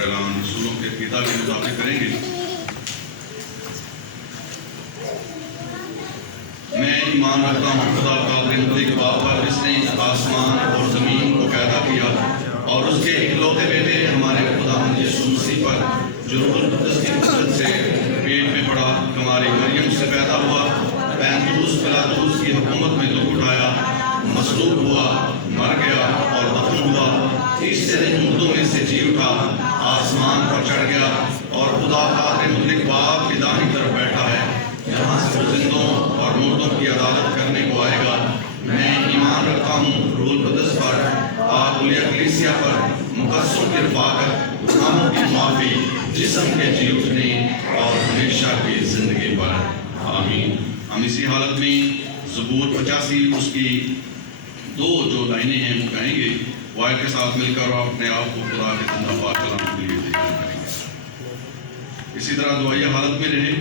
और ऐलान रसूलों के अक़ीदा के मुताबिक करेंगे। मैं ईमान रखता हूँ खुदा कादिर मुतलक बाप पर, जिसने आसमान और ज़मीन को पैदा किया, और उसके इकलौते बेटे हमारे खुदा यीशु मसीह पर, जो रूहुल कुद्दस की कुदरत से पेट में पड़ा, हमारी मरियम से पैदा हुआ, पैंतूस पिलातूस की हुकूमत में दुख उठाया, मसलूब हुआ, मर गया और दफन हुआ, तीसरे दिन मुर्दों में से जी उठा, आसमान पर चढ़ गया और खुदा कादिर मुतलक बाप की दाहिनी तरफ बैठा है, जहाँ से वो जिंदों और मुर्दों की अदालत करने को आएगा। मैं ईमान रखता हूँ रूहुल कुद्दस पर, आकुलिया कलीसिया पर, मुकद्दसों की रफ़ाकत, गुनाहों की माफ़ी, जिस्म के जी उठने और हमेशा की ज़िंदगी पर। आमीन। हम इसी हालत में ज़बूर 85 उसकी 2 जो लाइनें हैं वो गाएंगे वायर के साथ मिलकर, और अपने आप को खुदा के जिंदा पाक कलाम के लिए तैयार करेंगे। इसी तरह दुआया हालत में रहे।